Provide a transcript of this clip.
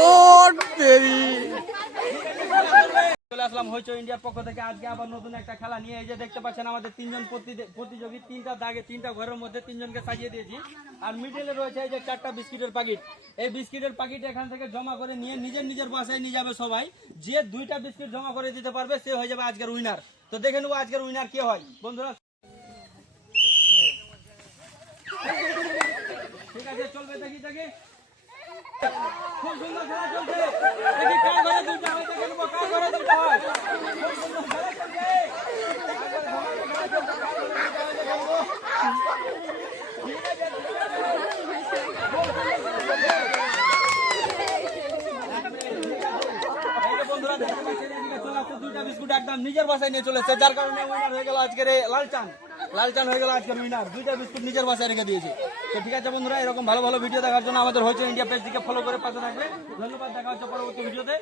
ও তেরি চলে আসলাম হইচই ইন্ডিয়ার পক্ষ থেকে আজকে আবার নতুন একটা খেলা নিয়ে। এই যে দেখতে পাচ্ছেন আমাদের তিনজন প্রতিযোগী, তিনটা দাগে তিনটা ঘরের মধ্যে তিনজনকে সাজিয়ে দিয়েছি। আর মিডলে রয়েছে এই যে 4টা বিস্কিটের প্যাকেট। এই বিস্কিটের প্যাকেট এখান থেকে জমা করে নিয়ে নিজের বাসায় নিয়ে যাবে সবাই। যে 2টা বিস্কিট জমা করে দিতে পারবে সে হয়ে যাবে আজকের উইনার। তো দেখে নেবো আজকের উইনার কে হয় বন্ধুরা। ঠিক আছে, চলবে দেখি খুব সুন্দর খেলা চলছে। দেখি কার ঘরে 2টা হয়, দেখে নেবো কার ঘরে 2টা হয়। খুব সুন্দর খেলা চলছে। বন্ধুরা দেখতে পাচ্ছেন এদিকে চলে আসছে 2টা বিস্কুট একদম নিজের বাসায় নিয়ে চলেছে, যার কারণে উইনার হয়ে গেল আজকের লালচান হয়ে গেল আজকের উইনার। 2টা বিস্কুট নিজের বাসায় রেখে দিয়েছে। তো ঠিক আছে বন্ধুরা, এরকম ভালো ভালো ভিডিও দেখার জন্য আমাদের হইচই ইন্ডিয়া পেজটিকে ফলো করে পাশে থাকবে। ধন্যবাদ, দেখা হচ্ছে পরবর্তী ভিডিওতে।